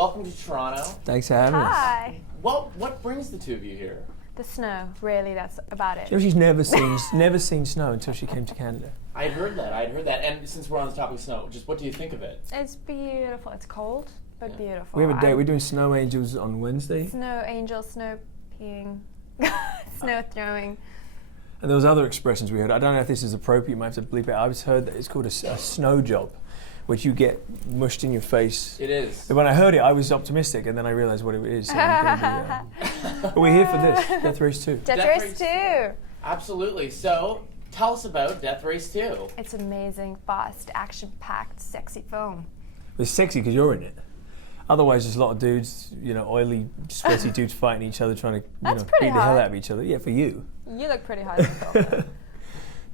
welcome to Toronto. Thanks for having us. Hi. What brings the two of you here? The snow, really, that's about it. You know, she's never seen snow until she came to Canada. I had heard that. And since we're on the topic of snow, just what do you think of it? It's beautiful. It's cold, but beautiful. We have a date. We're doing Snow Angels on Wednesday. Snow angels, snow peeing, snow throwing. And there was other expressions we heard. I don't know if this is appropriate. You might have to bleep it. I was heard that it's called a snow job, which you get mushed in your face. It is. When I heard it, I was optimistic, and then I realised what it is. So but we're here for this, Death Race 2. Death Race 2. Absolutely. So, tell us about Death Race 2. It's amazing, fast, action-packed, sexy film. It's sexy because you're in it. Otherwise, there's a lot of dudes, oily, sweaty dudes fighting each other, trying to beat the hell out of each other. Yeah, for you. You look pretty hot in the film.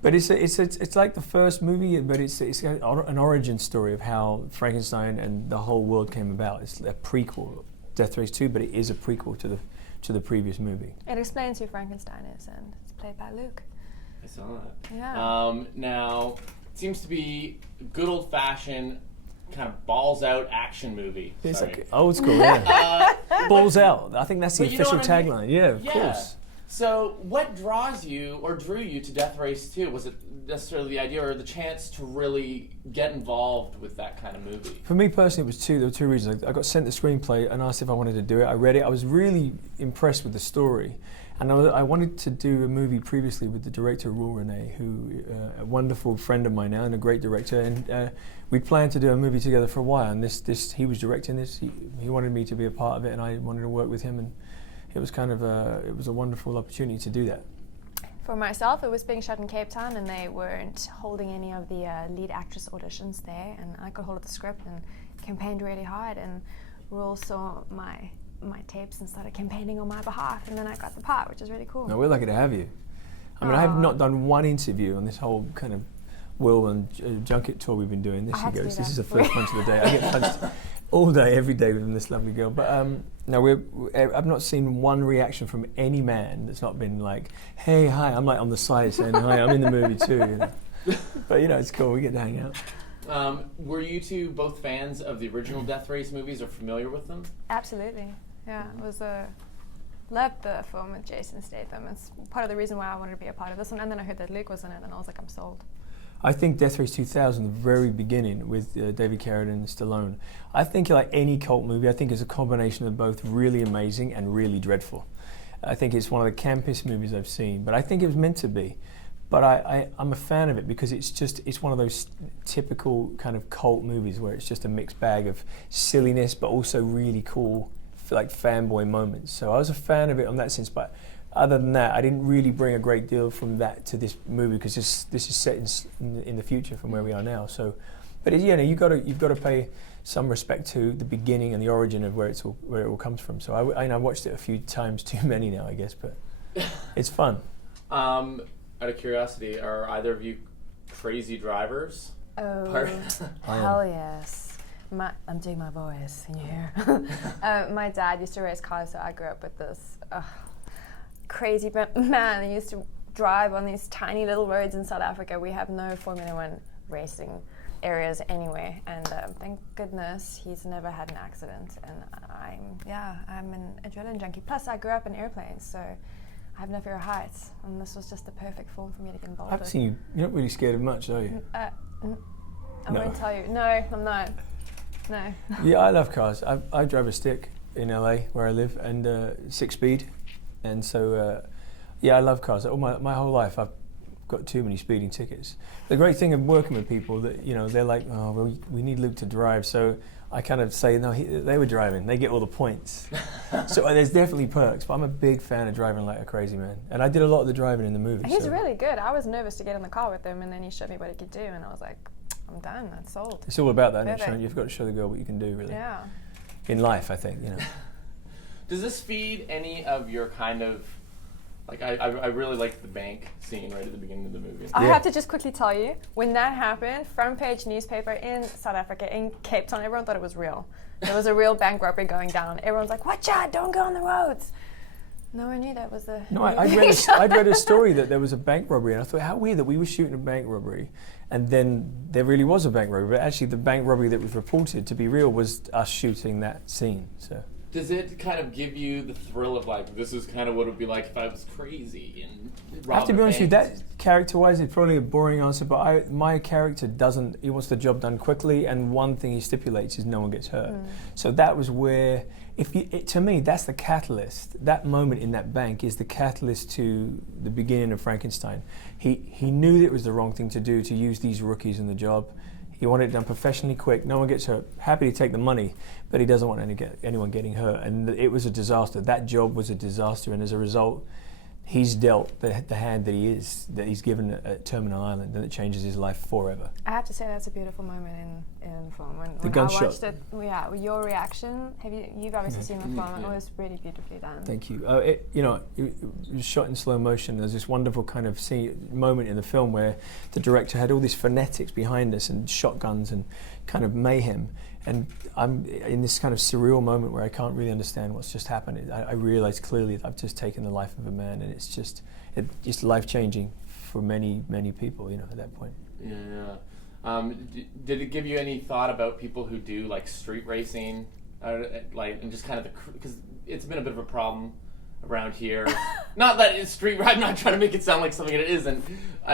But it's like the first movie, but it's an origin story of how Frankenstein and the whole world came about. It's a prequel, Death Race 2, but it is a prequel to the previous movie. It explains who Frankenstein is, and it's played by Luke. I saw that. Yeah. Now, it seems to be good old-fashioned kind of balls-out action movie. It's Sorry. like old school, yeah. Balls out. I think that's the official tagline. Yeah, of course. So, what draws you or drew you to Death Race 2? Was it necessarily the idea or the chance to really get involved with that kind of movie? For me personally, there were two reasons. I got sent the screenplay and asked if I wanted to do it. I read it. I was really impressed with the story. And I wanted to do a movie previously with the director, Raul Rene, who a wonderful friend of mine now and a great director. And we planned to do a movie together for a while. And he was directing this. He wanted me to be a part of it, and I wanted to work with him. And it was it was a wonderful opportunity to do that. For myself, it was being shot in Cape Town, and they weren't holding any of the lead actress auditions there, and I could hold the script and campaigned really hard, and Raul saw my tapes and started campaigning on my behalf, and then I got the part, which is really cool. No, we're lucky to have you. I mean, I have not done one interview on this whole kind of whirlwind junket tour we've been doing. This is the first punch of the day. I get punched all day, every day with this lovely girl. But no, I've not seen one reaction from any man that's not been like, hey, hi. I'm like on the side saying, hi, I'm in the movie too. But it's cool. We get to hang out. Were you two both fans of the original Death Race movies or familiar with them? Absolutely. Yeah, it was loved the film with Jason Statham. It's part of the reason why I wanted to be a part of this one. And then I heard that Luke was in it, and I was like, I'm sold. I think Death Race 2000, the very beginning with David Carradine and Stallone, I think like any cult movie, I think it's a combination of both really amazing and really dreadful. I think it's one of the campest movies I've seen, but I think it was meant to be. But I'm a fan of it because it's one of those typical kind of cult movies where it's just a mixed bag of silliness, but also really cool, like fanboy moments. So I was a fan of it on that sense, but other than that, I didn't really bring a great deal from that to this movie because this is set in the future from where we are now. So, but you've got to pay some respect to the beginning and the origin of where it all comes from. So I watched it a few times, too many now, I guess, but it's fun. Out of curiosity, are either of you crazy drivers? Oh, hell yes. I'm doing my voice, can you hear? My dad used to race cars, so I grew up with this crazy man. He used to drive on these tiny little roads in South Africa. We have no Formula One racing areas anyway, and thank goodness he's never had an accident. And I'm an adrenaline junkie. Plus, I grew up in airplanes, so I have no fear of heights, and this was just the perfect film for me to get involved with. I've seen you're not really scared of much, are you? I won't tell you. No, I'm not. No. Yeah, I love cars. I drive a stick in LA where I live, and 6-speed, and so I love cars. All my whole life I've got too many speeding tickets. The great thing of working with people that they're like, oh well, we need Luke to drive, so I kind of say no. They were driving. They get all the points. So there's definitely perks, but I'm a big fan of driving like a crazy man, and I did a lot of the driving in the movie. He's really good. I was nervous to get in the car with him, and then he showed me what he could do, and I was like, I'm done. That's sold. It's all about that. You've got to show the girl what you can do, really. Yeah. In life, I think. Does this feed any of your kind of like? I really liked the bank scene right at the beginning of the movie. I have to just quickly tell you, when that happened, front page newspaper in South Africa, in Cape Town, everyone thought it was real. There was a real bank robbery going down. Everyone's like, watch out, don't go on the roads. No one knew that was the. No, I'd read a story that there was a bank robbery, and I thought, how weird that we were shooting a bank robbery, and then there really was a bank robbery. But actually, the bank robbery that was reported to be real was us shooting that scene. So. Does it kind of give you the thrill of like, this is kind of what it would be like if I was crazy and I have to be honest with you, that character-wise is probably a boring answer, but my character doesn't, he wants the job done quickly, and one thing he stipulates is no one gets hurt. So that was where, to me, that's the catalyst. That moment in that bank is the catalyst to the beginning of Frankenstein. He knew that it was the wrong thing to do, to use these rookies in the job. He wanted it done professionally, quick, no one gets hurt. Happy to take the money, but he doesn't want anyone getting hurt. And it was a disaster. That job was a disaster, and as a result, he's dealt the hand that he's given at Terminal Island, and it changes his life forever. I have to say that's a beautiful moment in the film. When I gunshot. watched it, your reaction, you've obviously seen the film, it was really beautifully done. Thank you. It was shot in slow motion. There's this wonderful kind of moment in the film where the director had all these phonetics behind us and shotguns and kind of mayhem. And I'm in this kind of surreal moment where I can't really understand what's just happened. I realize clearly that I've just taken the life of a man, and it's just life-changing for many, many people, at that point. Yeah. Did it give you any thought about people who do like street racing, and just kind of because it's been a bit of a problem around here. Not that it's street. I'm not trying to make it sound like something it isn't,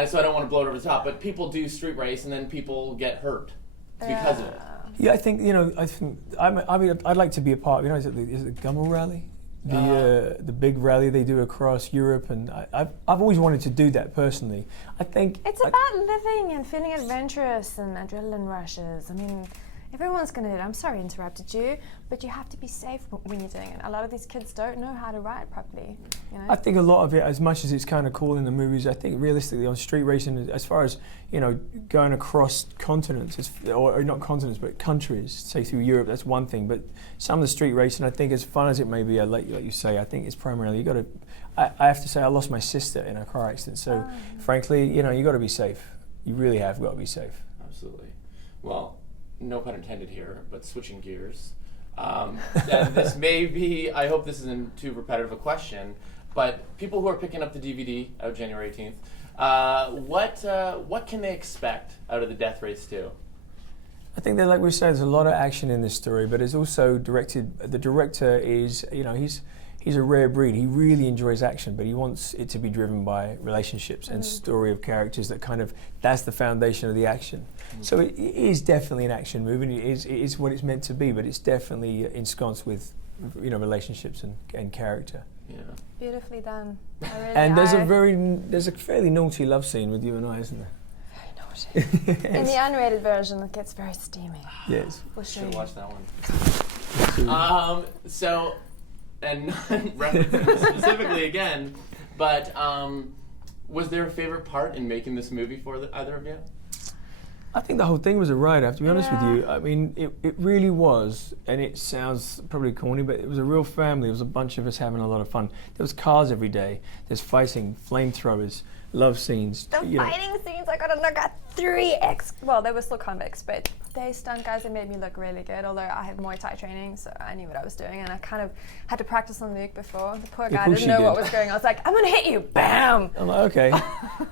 so I don't want to blow it over the top. But people do street race, and then people get hurt because of it. Yeah, I think I'd like to be a part. Is it the Gummel Rally, the big rally they do across Europe, and I've always wanted to do that personally. I think it's about living and feeling adventurous and adrenaline rushes. I mean, everyone's going to do it. I'm sorry I interrupted you, but you have to be safe when you're doing it. A lot of these kids don't know how to ride properly. I think a lot of it, as much as it's kind of cool in the movies, I think realistically on street racing, as far as going across continents, or not continents, but countries, say through Europe, that's one thing. But some of the street racing, I think, as fun as it may be, like you say, I think it's primarily you got to. I have to say, I lost my sister in a car accident, so frankly, you got to be safe. You really have got to be safe. Absolutely. Well, no pun intended here, but switching gears. This may be, I hope this isn't too repetitive a question, but people who are picking up the DVD out January 18th, what can they expect out of the Death Race 2? I think that, like we said, there's a lot of action in this story, but it's also directed, the director is, he's a rare breed. He really enjoys action, but he wants it to be driven by relationships and story of characters that's the foundation of the action. So it is definitely an action movie. It is what it's meant to be, but it's definitely ensconced with, relationships and character. Yeah. Beautifully done. And there's a fairly naughty love scene with you and I, isn't there? Very naughty. In the unrated version, it gets very steamy. Yes. We'll show Should you. watch that one. So. And not referencing specifically again, but was there a favorite part in making this movie for either of you? I think the whole thing was a ride, I have to be honest with you. I mean, it really was, and it sounds probably corny, but it was a real family. It was a bunch of us having a lot of fun. There was cars every day. There's fighting, flamethrowers, love scenes. The fighting scenes, I got 3x. Well, they were still convicts, but they stunt guys that made me look really good, although I have Muay Thai training, so I knew what I was doing, and I kind of had to practice on Luke before. The poor guy didn't know what was going on. I was like, I'm going to hit you, bam! I'm like, okay.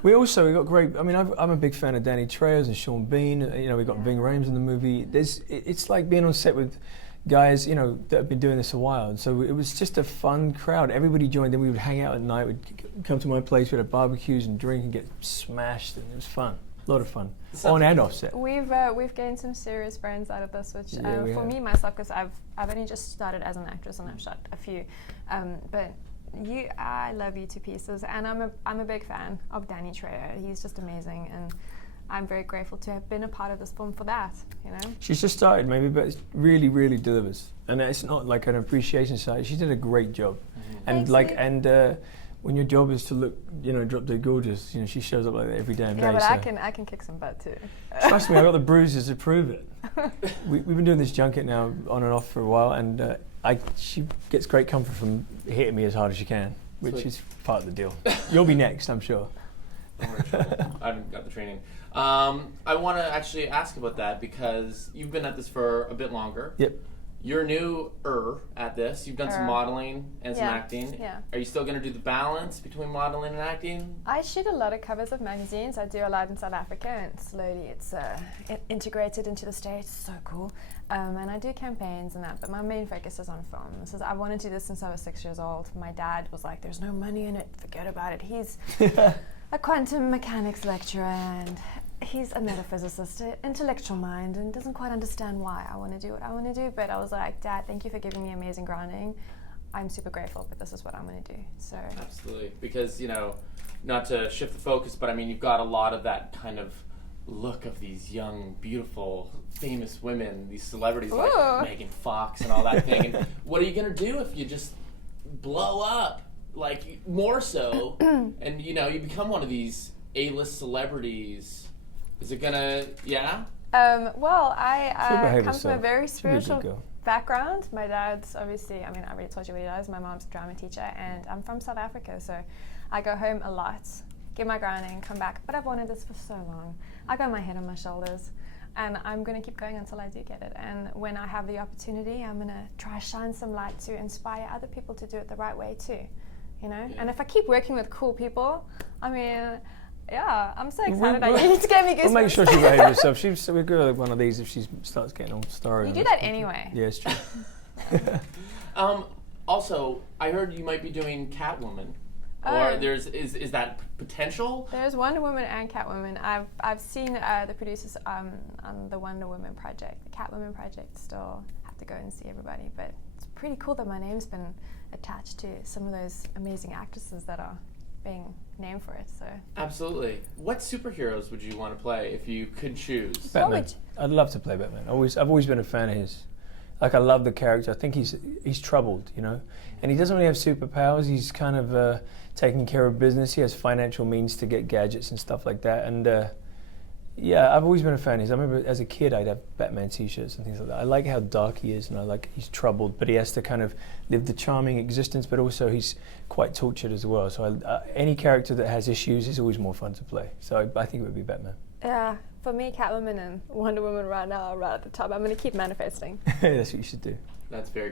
we got great, I mean, I'm a big fan of Danny Trejo and Sean Bean. We got Ving Rhames in the movie. It's like being on set with guys, that have been doing this a while. And so it was just a fun crowd. Everybody joined in. We would hang out at night. We'd come to my place. We'd have barbecues and drink and get smashed. And it was fun. A lot of fun. On and off set. We've gained some serious friends out of this, which for me, myself, because I've only just started as an actress and I've shot a few. But I love you to pieces. And I'm a big fan of Danny Trejo. He's just amazing. And I'm very grateful to have been a part of this film for that, She's just started maybe, but it really, really delivers. And it's not like an appreciation side. She did a great job. And Thanks, when your job is to look, drop dead gorgeous, she shows up like that every damn day. Yeah, but I can kick some butt too. Trust me, I got the bruises to prove it. We've been doing this junket now on and off for a while, and she gets great comfort from hitting me as hard as she can, which is part of the deal. You'll be next, I'm sure. Don't worry, trouble. I haven't got the training. I want to actually ask about that because you've been at this for a bit longer. Yep. you're newer at this. You've done some modeling and some acting. Yeah. Are you still going to do the balance between modeling and acting? I shoot a lot of covers of magazines. I do a lot in South Africa, and slowly it's integrated into the States. So cool. And I do campaigns and that, but my main focus is on film. I wanted to do this since I was 6 years old. My dad was like, "There's no money in it. Forget about it." He's a quantum mechanics lecturer, and he's a metaphysicist, an intellectual mind, and doesn't quite understand why I want to do what I want to do. But I was like, "Dad, thank you for giving me amazing grounding. I'm super grateful, but this is what I'm going to do." So absolutely, because not to shift the focus, but I mean, you've got a lot of that kind of look of these young, beautiful, famous women, these celebrities like Megan Fox and all that thing. And what are you going to do if you just blow up, like more so, and you become one of these A-list celebrities? Is it gonna, well, I come from a very Good spiritual girl. background. My dad's obviously, I already told you what he does. My mom's a drama teacher, and I'm from South Africa, so I go home a lot, get my grounding, come back. But I've wanted this for so long. I got my head on my shoulders, and I'm going to keep going until I do get it. And when I have the opportunity, I'm going to try to shine some light to inspire other people to do it the right way too, Yeah. And if I keep working with cool people, I'm so excited. You need to get me goosebumps. We'll make sure she behaves herself. We'll give her one of these if she starts getting all starry. You do that anyway. Yeah, it's true. Also, I heard you might be doing Catwoman. Or is that potential? There's Wonder Woman and Catwoman. I've seen the producers on the Wonder Woman project. The Catwoman project, still have to go and see everybody. But it's pretty cool that my name's been attached to some of those amazing actresses that are being named for it. So absolutely. What superheroes would you want to play if you could choose? Batman. I'd love to play Batman. I've always been a fan of his. Like, I love the character. I think he's troubled, and he doesn't really have superpowers. He's kind of taking care of business. He has financial means to get gadgets and stuff like that. And I've always been a fan of his. I remember as a kid I'd have Batman t-shirts and things like that. I like how dark he is, and I like he's troubled, but he has to kind of live the charming existence, but also he's quite tortured as well. So any character that has issues is always more fun to play. So I think it would be Batman. Yeah, for me, Catwoman and Wonder Woman right now are right at the top. I'm going to keep manifesting. That's what you should do. That's very